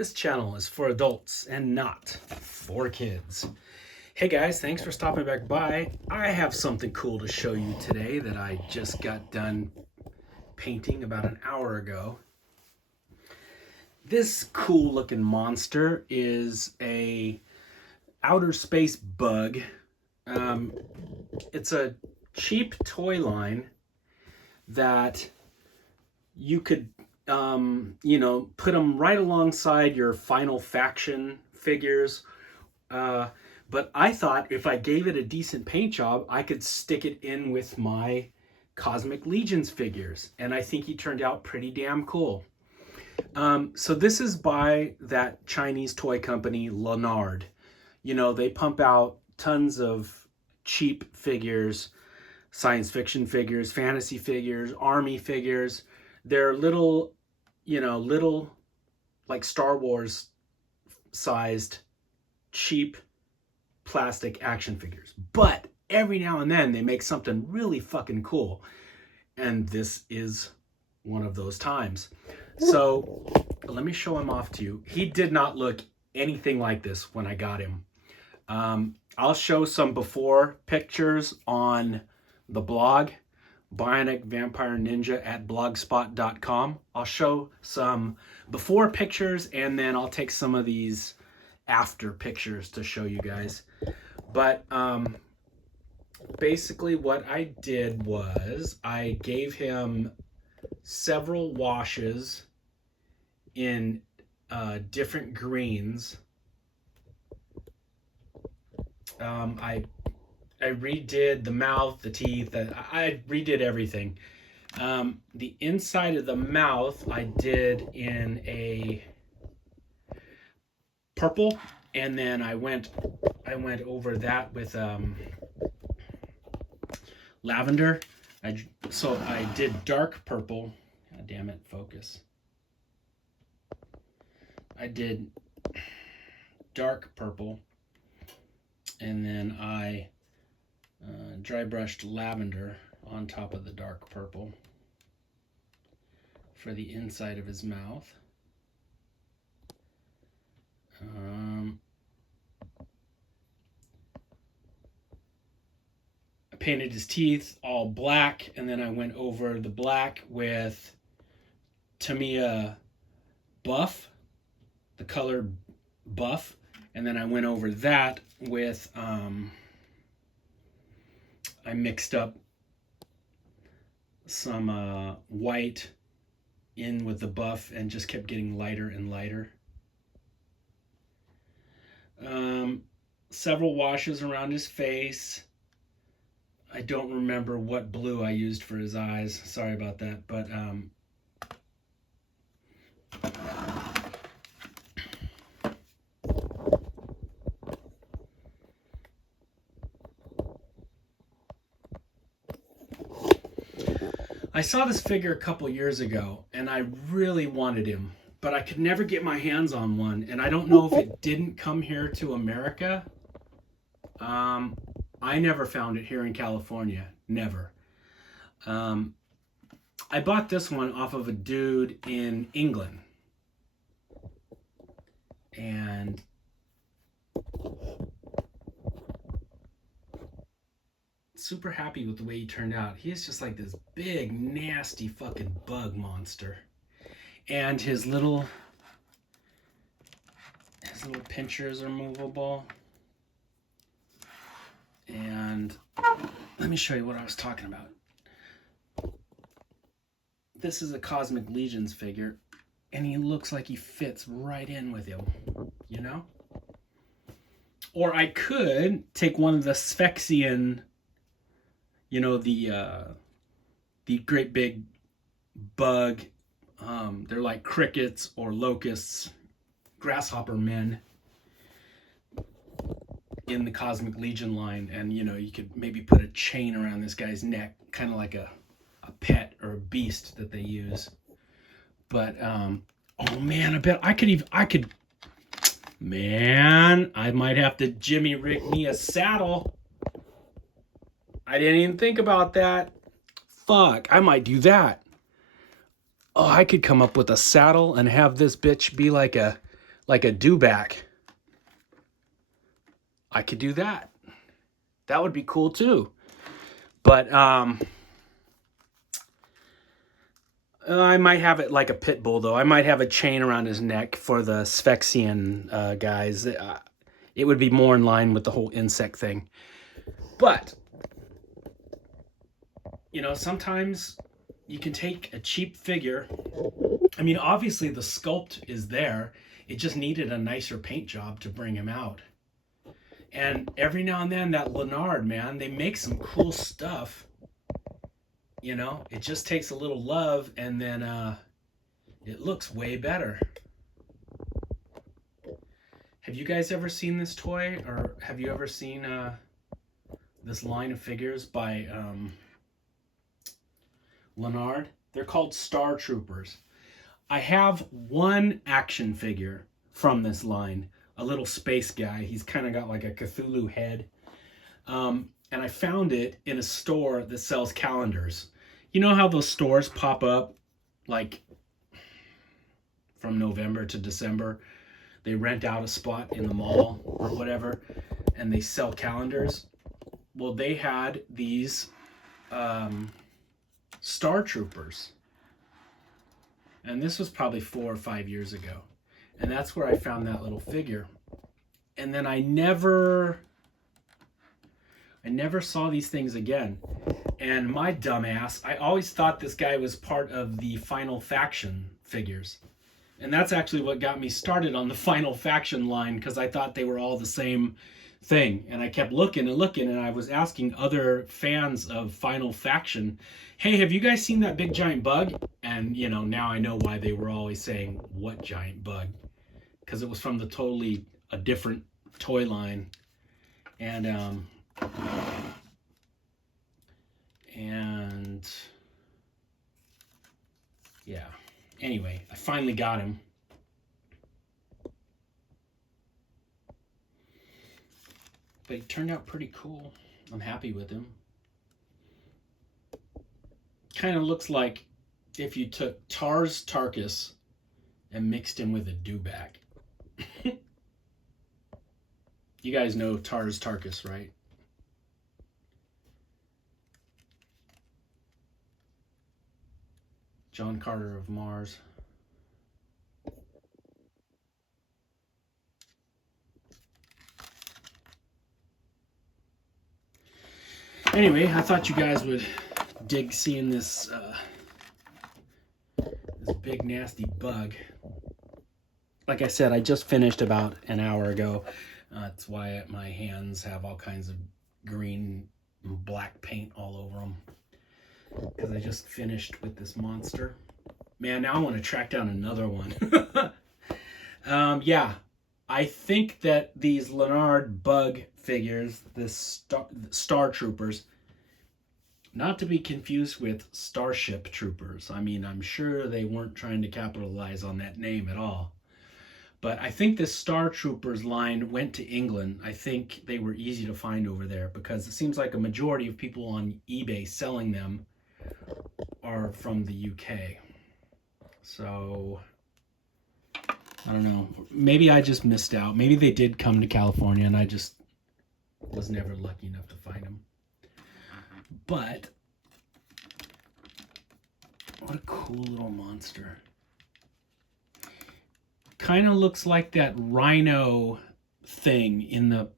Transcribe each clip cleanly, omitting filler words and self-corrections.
This channel is for adults and not for kids. Hey guys, thanks for stopping back by. I have something cool to show you today that I just got done painting about an hour ago. This cool looking monster is a outer space bug. It's a cheap toy line that you could put them right alongside your Final Faction figures. But I thought if I gave it a decent paint job, I could stick it in with my Cosmic Legions figures. And I think he turned out pretty damn cool. So this is by that Chinese toy company, Lanard. You know, they pump out tons of cheap figures, science fiction figures, fantasy figures, army figures. They're little like Star Wars sized cheap plastic action figures. But every now and then they make something really fucking cool. And this is one of those times. So let me show him off to you. He did not look anything like this when I got him. I'll show some before pictures on the blog, Bionic Vampire Ninja at blogspot.com. I'll show some before pictures and then I'll take some of these after pictures to show you guys. But basically what I did was I gave him several washes in different greens. I redid the mouth, the teeth, I redid everything. The inside of the mouth I did in a purple, and then I went over that with lavender. So I did dark purple. God damn it, focus. I did dark purple, and then I dry brushed lavender on top of the dark purple for the inside of his mouth. I painted his teeth all black, and then I went over the black with Tamiya buff, the color buff, and then I went over that with I mixed up some white in with the buff and just kept getting lighter and lighter. Several washes around his face. I don't remember what blue I used for his eyes. Sorry about that, but I saw this figure a couple years ago and I really wanted him, but I could never get my hands on one. And I don't know if it didn't come here to America. I never found it here in California. Never. I bought this one off of a dude in England. And super happy with the way he turned out. He is just like this big, nasty fucking bug monster. And his little pinchers are movable. And let me show you what I was talking about. This is a Cosmic Legions figure, and he looks like he fits right in with him, you know? Or I could take one of the Sphexian, you know, the great big bug. They're like crickets or locusts, grasshopper men in the Cosmic Legion line, and you know, you could maybe put a chain around this guy's neck, kind of like a pet or a beast that they use. But oh man, I bet I could man, I might have to Jimmy rig me a saddle. I didn't even think about that. Fuck, I might do that. Oh, I could come up with a saddle and have this bitch be like a like a dewback, I could do that. That would be cool too. But I might have it like a pit bull, though. I might have a chain around his neck for the Sphexian guys. It would be more in line with the whole insect thing. But, you know, sometimes you can take a cheap figure. I mean, obviously the sculpt is there. It just needed a nicer paint job to bring him out. And every now and then that Lanard, man, they make some cool stuff. You know, it just takes a little love and then it looks way better. Have you guys ever seen this toy, or have you ever seen this line of figures by Lanard? They're called Star Troopers. I have one action figure from this line, a little space guy. He's kind of got like a Cthulhu head. And I found it in a store that sells calendars. You know how those stores pop up like from November to December? They rent out a spot in the mall or whatever, and they sell calendars. Well, they had these Star Troopers. And this was probably 4 or 5 years ago. And that's where I found that little figure. And then I never saw these things again. And my dumbass, I always thought this guy was part of the Final Faction figures. And that's actually what got me started on the Final Faction line, because I thought they were all the same thing. And I kept looking and looking, and I was asking other fans of Final Faction, hey, have you guys seen that big giant bug? And, you know, now I know why they were always saying, what giant bug? Because it was from the totally a different toy line. And yeah, anyway, I finally got him. But he turned out pretty cool. I'm happy with him. Kind of looks like if you took Tars Tarkus and mixed him with a dewback. You guys know Tars Tarkus, right? John Carter of Mars. Anyway, I thought you guys would dig seeing this this big nasty bug. Like I said, I just finished about an hour ago. That's why my hands have all kinds of green and black paint all over them. Because I just finished with this monster. Man, now I want to track down another one. Yeah, I think that these Lanard bug figures, the Star Troopers, not to be confused with Starship Troopers. I mean, I'm sure they weren't trying to capitalize on that name at all. But I think this Star Troopers line went to England. I think they were easy to find over there because it seems like a majority of people on eBay selling them are from the UK. So, I don't know. Maybe I just missed out. Maybe they did come to California and I just was never lucky enough to find them. But, what a cool little monster. Kind of looks like that rhino thing in the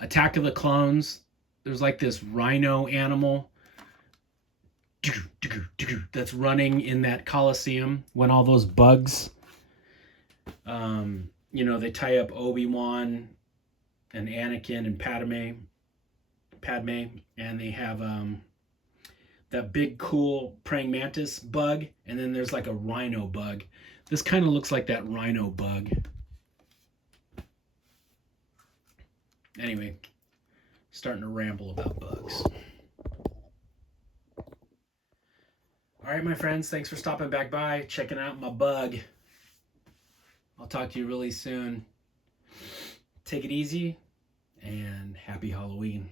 Attack of the Clones. There's like this rhino animal that's running in that Coliseum when all those bugs, you know, they tie up Obi-Wan and Anakin and Padme, and they have that big cool praying mantis bug, and then there's like a rhino bug. This kind of looks like that rhino bug. Anyway, starting to ramble about bugs. All right, my friends, thanks for stopping back by, checking out my bug. I'll talk to you really soon. Take it easy, and happy Halloween.